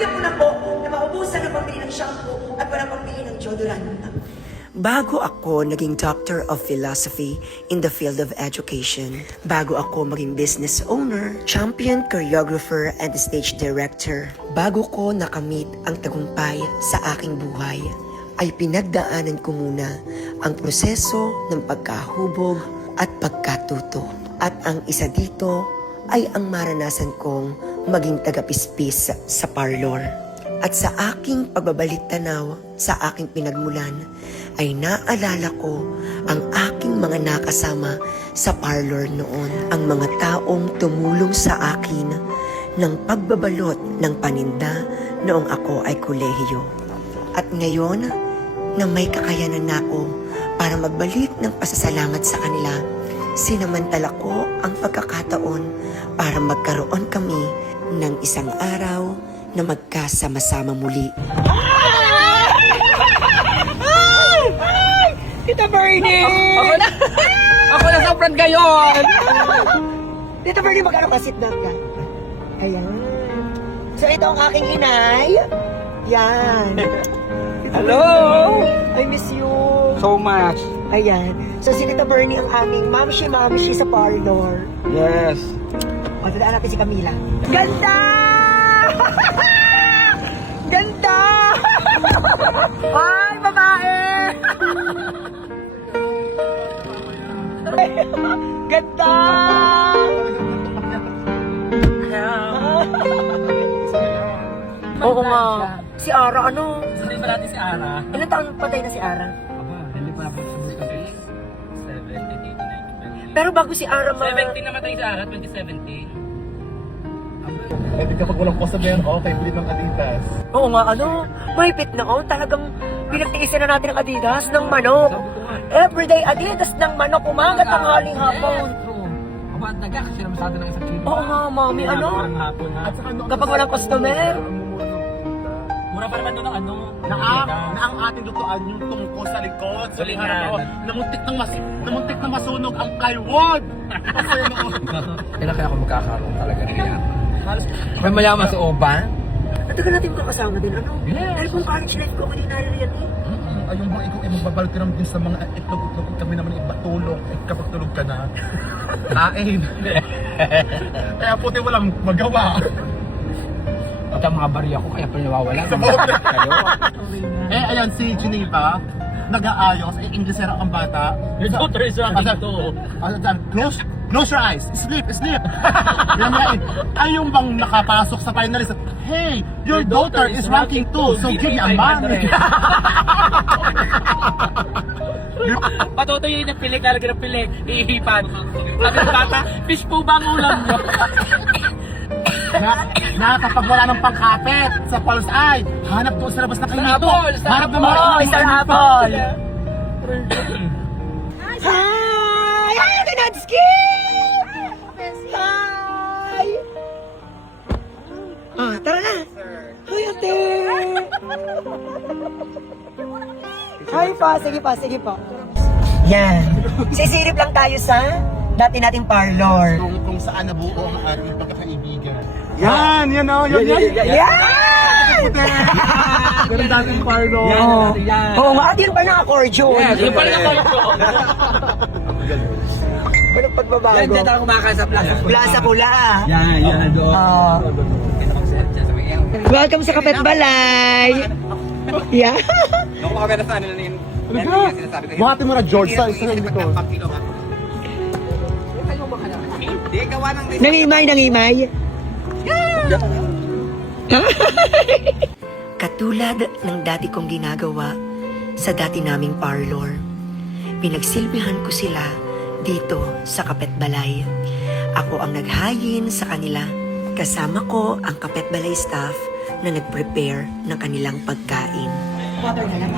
kaya mo na po na maubusan ng pambili ng shampoo at walang pambili ng deodorant. Bago ako naging Doctor of Philosophy in the field of education, bago ako maging business owner, champion choreographer and stage director, bago ko nakamit ang tagumpay sa aking buhay, ay pinagdaanan ko muna ang proseso ng pagkahubog at pagkatuto. At ang isa dito ay ang maranasan kong maging tagapispis sa parlor. At sa aking pagbabalik tanaw sa aking pinagmulan, ay naalala ko ang aking mga nakasama sa parlor noon. Ang mga taong tumulong sa akin ng pagbabalot ng paninda noong ako ay kolehiyo. At ngayon, na may kakayanan na ako para magbalik ng pasasalamat sa kanila, sinamantala ko ang pagkakataon para magkaroon kami ng isang araw na magkasama-sama muli. Tita Bernie! Ako na! Ako na sa front ngayon! Tita Bernie, mag-ano ka? Sit down ka. Ayan. So ito ang aking inay. Yan. Hello! I miss you. So much. Ayan. So si Tita Bernie ang aming mamshi sa parlor. Yes. O, dadaan natin si Camila. Ganda! Ganda! Ay, babae! Ganda! Oo nga. Si Ara, ano? Hindi pa natin si Ara. Ilan taon patay na si Ara? Aba, hindi pa natin sa 70, 80, 90. Pero bago si Ara 17 namatay si Ara, 2017. Pwede kapag walang customer, okay, bili ng Adidas. Oo nga, ano? Mahigpit na ako. Talagang pinagtiisan na natin ang Adidas ng manok. Sabi ko nga. Everyday Adidas ng manok, umaga, tanghaling hapon. Aba, ang taga kasi namasada ng isang kilo. Oo nga, mami, ano? Ang hapon na. At saka noon, Kapag walang customer. Mura pa naman doon ang ano. na ang ating lutuan yung tungkol sa likod. So, Galing harap nga. ako, namuntik na masunog ang plywood. Kasi noon. Kailan kaya ako magkakaroon talaga niya? May mayaman sa Oban? Natagal natin kakasama din, ano? Yes. Dahil kung college life ko, hindi naririyan eh. Ayun bang ikaw ay magbabalik ka naman din sa mga itlog-itlog, kami naman ibatulong kapag tulog ka na. Kain. Kaya puti walang magawa. At ang mga bariya ko kaya pala nawawala. Ayan si Geneva, nag-aayos, Inglesera ang bata. Your daughter is running to. Close your eyes, sleep. Ay yung bang nakapasok sa finalist, hey, your daughter is ranking 2, so give me a money. Patutuyin ng pilik, talaga ng pilik, ihipan. Sabi ng bata, fish po ba ang ulam nyo? Kapag wala ng pangkapit sa false eye, hanap doon sa labas na kainito. Apple, sa Hanap ng apple. mga Oh, Star Apple! Hi! Hi, Ate Natsuki! Hi! Ah, tara na! Hi, Ate! Hi pa, sige pa. Yan. Sisilip lang tayo sa dati nating parlor. kung saan nabuo ang ating pagkakaibigan. Yan. Yan! Pero dating parlo. Oo nga, yun pa ng accordion. Yes, yung pala ng ko. Walang pagbabago. Yan, dyan tayo kumakain sa plaza. Plaza Pula. Yan, doon. Welcome sa Kapet Balay. Yeah. Ako kami na sa ano na yun. Buhati mo na George sa isa hindi ko. Hindi, gawa ng Nangimay. Katulad ng dati kong ginagawa sa dati naming parlor, pinagsilbihan ko sila dito sa Kapet Balay. Ako ang naghayin sa kanila. Kasama ko ang Kapet Balay staff na nag-prepare ng kanilang pagkain. Water na lang.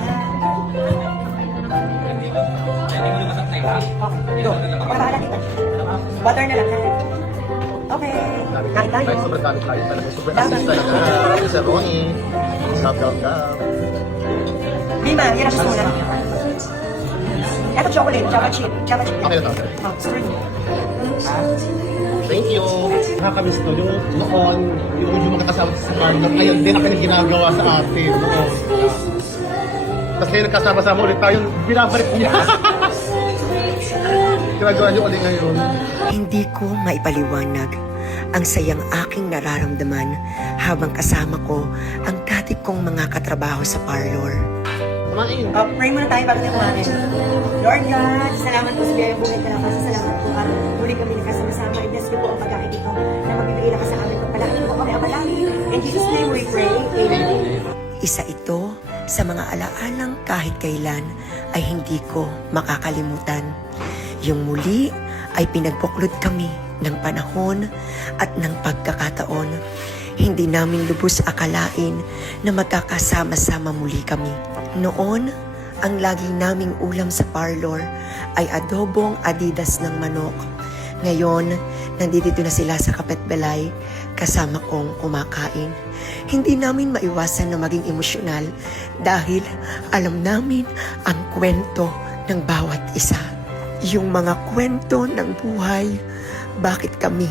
Water na lang. Okay. Kain tayo. Sobrang dami tayo talaga. Sobrang assist talaga. Sa Ronnie. Love. Lima, yan ang muna. Ito chocolate, java chip. Okay na to. Oh, sorry. Thank you. Nakakamiss ko yung noon, yung makakasama sa partner, ngayon din ang kanyang ginagawa sa atin noon. Tapos ngayon nagkasama-sama ulit tayo, binabalik niya. Ginagawa niyo ulit ngayon. Hindi ko maipaliwanag ang sayang aking nararamdaman habang kasama ko ang dati kong mga katrabaho sa parlor. Kumain. Pray muna tayo bago tayo kumain. Lord God, salamat po sa biyaya po ng talaga. Salamat po at muli kami nagkasama-sama. I-bless niyo po ang pagkain dito na magbibigay na ka sa amin. Pagpalain po kami ang palagi. In Jesus' name we pray. Amen. Isa ito sa mga alaalang kahit kailan ay hindi ko makakalimutan. Yung muli ay pinagbuklod kami ng panahon at ng pagkakataon. Hindi namin lubos akalain na magkakasama-sama muli kami. Noon, ang lagi naming ulam sa parlor ay adobong adidas ng manok. Ngayon, nandito na sila sa kapitbalay kasama kong kumakain. Hindi namin maiwasan na maging emosyonal dahil alam namin ang kwento ng bawat isa. Yung mga kwento ng buhay, bakit kami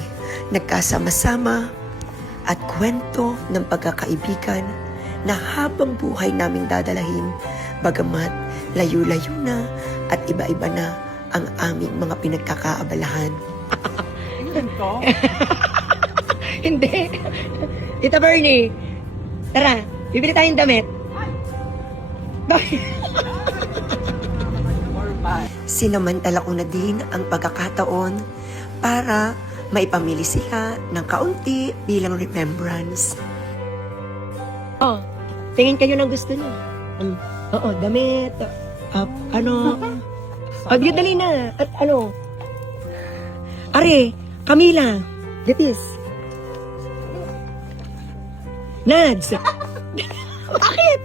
nagkasama-sama at kwento ng pagkakaibigan na habang buhay naming dadalahin, bagamat layo-layo na at iba-iba na ang aming mga pinagkakaabalahan. Hindi. Tita Bernie, tara, bibili tayong damit. Bakit? Sinamantala ko na din ang pagkakataon para maipamili sila ng kaunti bilang remembrance. Oh, tingin kayo ng gusto niyo. Oo, damit. Ano? Di dali na. At ano? Are, Camila. Getis. Nads. Bakit?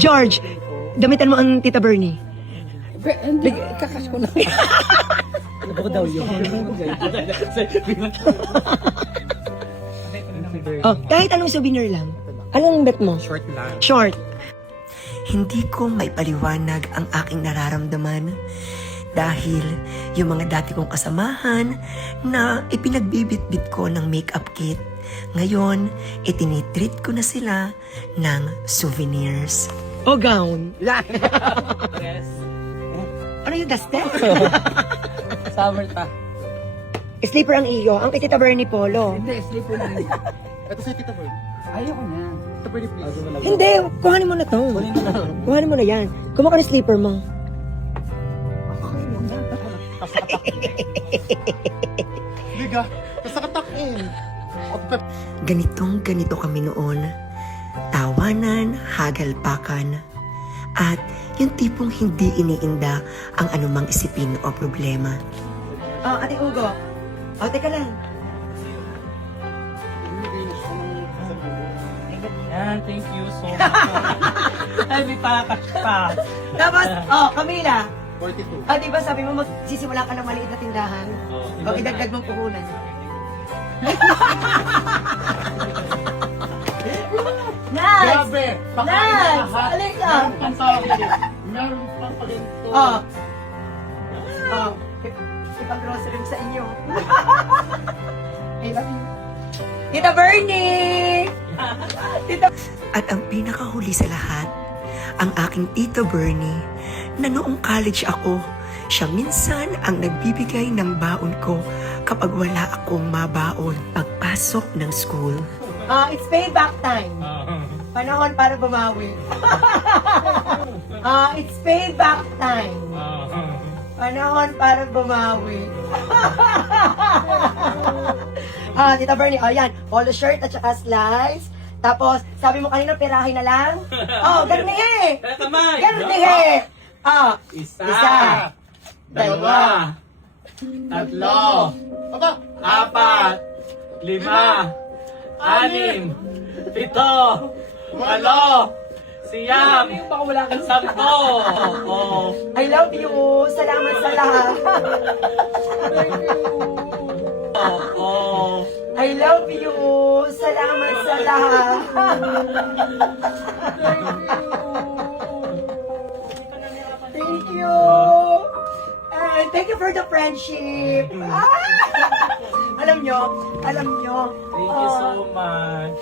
George, damitan mo ang Tita Bernie. Hindi, kakas ko na. Ano ba daw yun? Oh, kahit anong souvenir lang. Anong bet mo? Short lang. Short. Hindi ko may paliwanag ang aking nararamdaman dahil yung mga dati kong kasamahan na ipinagbibit-bit ko ng makeup kit, ngayon, itinitreat ko na sila ng souvenirs. O gown. Yes. Ano yung duster? Summer ta. Slipper ang iyo. Ang kay Tita Bernie polo. Hindi, sleeper na rin. Ito sa'yo, Tita Bird. Ayoko na. Tita Bird, please. Hindi, kuhanin mo na to. Kuhanin mo na yan. Kumuha ka ng slipper mo. Liga, kasakatakin. Ganito kami noon. Tawanan, hagalpakan, at yung tipong hindi iniinda ang anumang isipin o problema. Oh, Ate Ugo. Oh, teka lang. Yan, thank you so much. Ay, may pakash pa. Tapos, oh, Camila. 42. Ah, di ba sabi mo magsisimula ka ng maliit na tindahan? O idagdag mong puhunan. Nice! Grabe! Nice! Halika! Meron pang sabi. Meron pang palinto. Oh. Oh. Ipag-grocery sa inyo. I love you. Tita Bernie! Tita... At ang pinakahuli sa lahat, ang aking Tita Bernie, na noong college ako, siya minsan ang nagbibigay ng baon ko kapag wala akong mabaon pagpasok ng school. It's payback time. Panahon para bumawi. It's payback time. Panahon para bumawi. Tita Bernie, yan. Polo shirt at saka slides. Tapos, sabi mo kanina, perahin na lang. Ganun na eh. Kamay! Ganun na eh. Isa. Dalawa. Tatlo. Aba! 4. 5. 6. 7. 8. Siyam. 10. Oh. I love you. Salamat sa lahat. Oh. I love you. Salamat sa lahat. Thank you. Thank you for the friendship. Alam nyo, Thank you so much.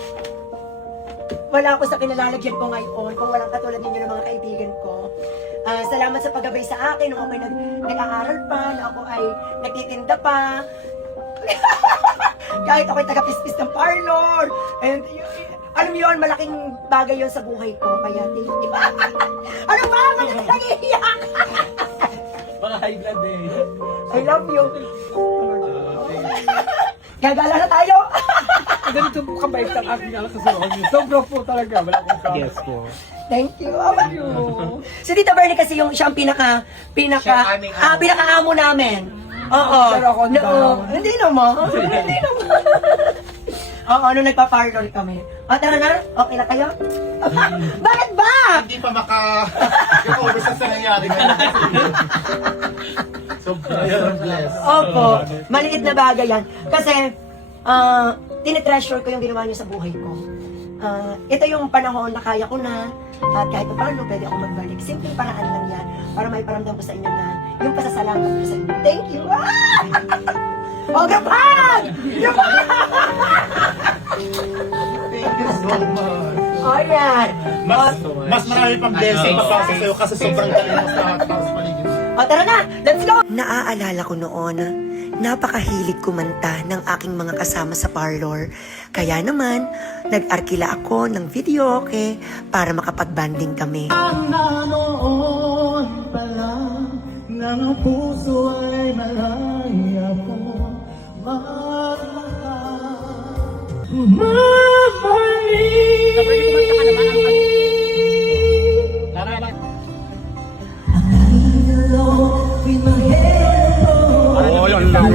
wala ako sa kinalalagyan ko ngayon kung walang katulad ninyo ng mga kaibigan ko. Salamat sa paggabay sa akin nung ako ay nag-aaral pa, na ako ay nagtitinda pa. Kahit ako ay taga-pispis ng parlor. And alam mo yun, malaking bagay yun sa buhay ko. Kaya, thank you. Ano ba? Nag-iiyak! Mga high blood eh. I love you. Gagala na tayo. Ganito po kabait ang aking anak sa niyo. Sobra po talaga. Wala akong kama. Yes po. Thank you. Si Tita Bernie kasi siya ang Siya ang aming amo. pinaka-amo namin. Oo. Pero ako No, down. hindi naman. Hindi naman. Oo, nung nagpa-parlor kami. O, tara na. Okay na kayo? Bakit ba? Hindi pa maka-recover sa nangyari ngayon. Sobrang blessed. Opo, maliit na bagay yan. Kasi, tinitreasure ko yung ginawa niyo sa buhay ko. Ito yung panahon na kaya ko na, at kahit pa paano, pwede ako magbalik. Simpleng paraan lang yan para may paramdam ko sa inyo na yung pasasalamat ko sa inyo. Thank you! Oh, gapag! Gapag! Thank you so much. Oh, yan. Mas marami pang blessing papasa sa'yo kasi sobrang galing mo sa paligid. O, tara na! Let's go! Naaalala ko noon, napakahilig kumanta ng aking mga kasama sa parlor. Kaya naman, nag-arkila ako ng videoke para makapag-banding kami. Ang nanoon pa lang ng puso ay malaya po Oh, yun lang.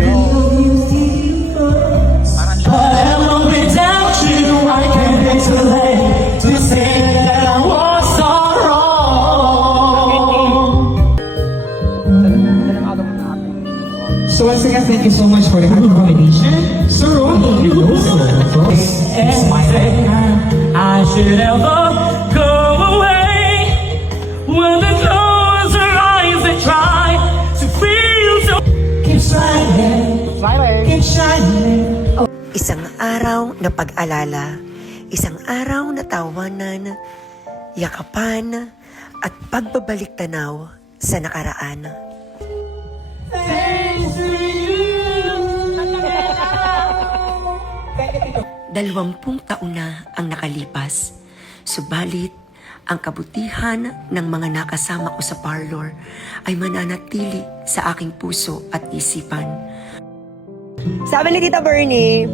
So once again, thank you so much for the happy combination. Sir Ronnie, you also. I should ever go away when the close her eyes and try to feel so. Keep smiling, keep shining. Isang araw na pag-alala, isang araw na tawanan, yakapan, at pagbabalik tanaw sa nakaraan. Dalawampung taon na ang nakalipas. Subalit, ang kabutihan ng mga nakasama ko sa parlor ay mananatili sa aking puso at isipan. Sabi ni Tita Bernie,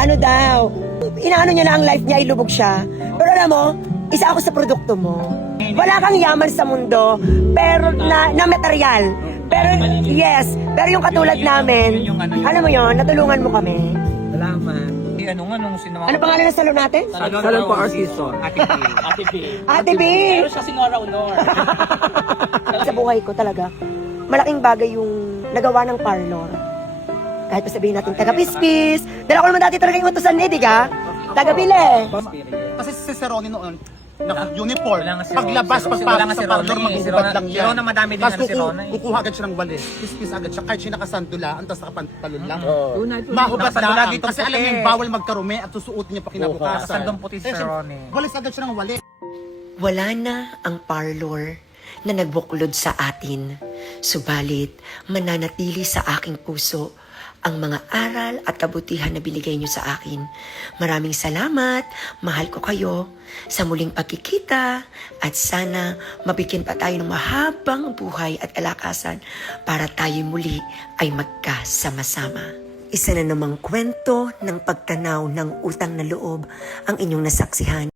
ano daw, inaano niya na ang life niya, ilubog siya. Pero alam mo, isa ako sa produkto mo. Wala kang yaman sa mundo, pero na material. Pero yes, pero yung katulad namin, alam mo yon, natulungan mo kami. Salamat. Ano nga nung sinama? Ano pangalan ng salon natin? Salon for our season. Ate B. Ate B. Ate B! Pero siya si Nora Honor. Sa buhay ko talaga, malaking bagay yung nagawa ng parlor. Kahit pa sabihin natin taga-pispis. Dahil ako naman dati talaga yung utusan ni, di ka? Taga-bile. Kasi si Sir Ronnie noon, naka-uniform. Wala nga si Paglabas, Ronnie. pagpasok Wala nga sa si parlor, Ronnie. magugubad lang Si yan. Ronnie, madami din Tapos yan si Ronnie. kukuha agad siya ng walis. Pispis agad siya. Kahit siya nakasandula, antas nakapantalon lang. Nakasandula Mahubad lang. dito Kasi alam niya, bawal magkarumi at susuotin niya pa kinabukasan. Nakasandong puti si Sir Ronnie. Walis agad siya ng walis. Wala na ang parlor na nagbuklod sa atin. Subalit, mananatili sa aking puso ang mga aral at kabutihan na binigay niyo sa akin. Maraming salamat, mahal ko kayo sa muling pagkikita at sana mabigyan pa tayo ng mahabang buhay at kalakasan para tayo muli ay magkasama-sama. Isa na namang kwento ng pagtanaw ng utang na loob ang inyong nasaksihan.